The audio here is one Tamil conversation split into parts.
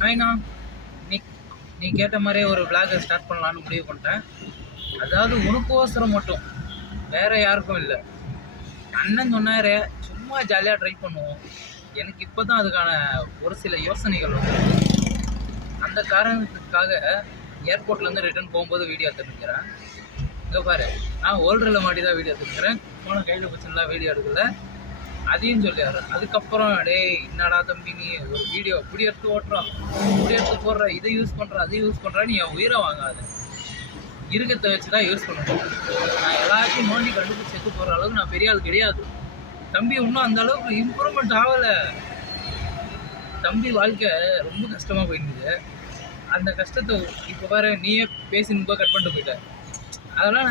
ஹாய்ண்ணா, நீ நீ கேட்ட மாதிரியே ஒரு விளாகை ஸ்டார்ட் பண்ணலான்னு முடிவு பண்ணிட்டேன். அதாவது உனக்கோசரம் மட்டும், வேற யாருக்கும் இல்லை. அண்ணன் சொன்னாரு சும்மா ஜாலியாக ட்ரை பண்ணுவோம். எனக்கு இப்போ தான் அதுக்கான ஒரு சில யோசனைகள் வந்து அந்த காரணத்துக்காக ஏர்போர்ட்லேருந்து ரிட்டர்ன் போகும்போது வீடியோ எடுத்துருக்கிறேன். இங்கே பாரு, நான் ஓல்டரில் மாட்டி தான் வீடியோ எடுத்துருக்கிறேன். போன கையில் பிரச்சனைலாம் வீடியோ எடுக்கல, அதையும் சொல்லிடுற. அதுக்கப்புறம் டேய் என்னடா தம்பி நீ ஒரு வீடியோ இப்படி எடுத்து ஓட்டுறான், இப்படி எடுத்து போடுற, இதை யூஸ் பண்ணுற, அதை யூஸ் பண்ணுற, நீ என் உயிரை வாங்காத. இருக்கத்தை வச்சு தான் யூஸ் பண்ணணும். நான் எல்லாத்தையும் நோண்டி கண்டுபிடிச்சி செத்து போகிற அளவுக்கு நான் பெரிய ஆள் கிடையாது. தம்பி இன்னும் அந்த அளவுக்கு இம்ப்ரூவ்மெண்ட் ஆகலை. தம்பி வாழ்க்கை ரொம்ப கஷ்டமாக போயிருந்தது. அந்த கஷ்டத்தை இப்போ பாரு, நீயே பேசி ரொம்ப கட் பண்ணிட்டு போயிட்ட. அதெல்லாம்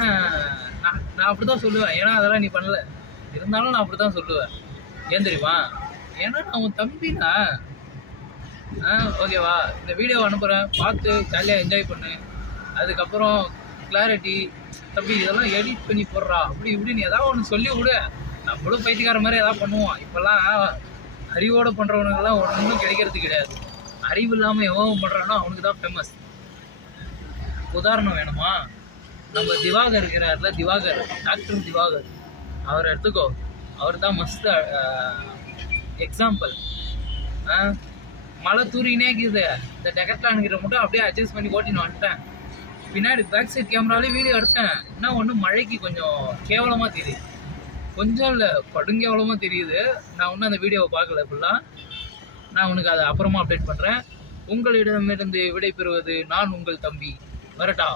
நான் அப்படி தான் சொல்லுவேன். ஏன்னா அதெல்லாம் நீ பண்ணல. இருந்தாலும் நான் அப்படி தான் சொல்லுவேன். ஏன் தெரியுமா? ஏன்னா நான் உன் தம்பினா. ஓகேவா? இந்த வீடியோவை அனுப்புகிறேன், பார்த்து ஜாலியாக என்ஜாய் பண்ணு. அதுக்கப்புறம் கிளாரிட்டி தம்பி இதெல்லாம் எடிட் பண்ணி போடுறா அப்படி இப்படின்னு ஏதாவது ஒன்று சொல்லி விடு. நம்மளும் பைத்தியக்கார மாதிரி எதாவது பண்ணுவோம். இப்போல்லாம் அறிவோடு பண்ணுறவனுங்கெல்லாம் ஒன்றும் கிடைக்கிறது கிடையாது. அறிவு இல்லாமல் எவன் பண்ணுறானோ அவனுக்கு தான் ஃபேமஸ். உதாரணம் வேணுமா? நம்ம திவாகர் இருக்கிறார்ல, திவாகர், டாக்டர் திவாகர், அவர் எடுத்துக்கோ. அவர் தான் மஸ்ட் எக்ஸாம்பிள். மழை தூரினே இருக்குது. இந்த டெக்கட்லான்கிட்ட மட்டும் அப்படியே அட்ஜஸ்ட் பண்ணி ஓட்டின்னு வந்துட்டேன். பின்னாடி பேக் சைட் கேமராலே வீடியோ எடுத்தேன். என்ன ஒன்று மழைக்கு கொஞ்சம் கேவலமாக தெரியுது. கொஞ்சம் இல்லை, படுங்கேவலமாக தெரியுது. நான் ஒன்றும் அந்த வீடியோவை பார்க்கல ஃபுல்லாக. நான் உனக்கு அதை அப்புறமா அப்டேட் பண்ணுறேன். உங்களிடமிருந்து விடைபெறுவது நான் உங்கள் தம்பி. வரட்டா?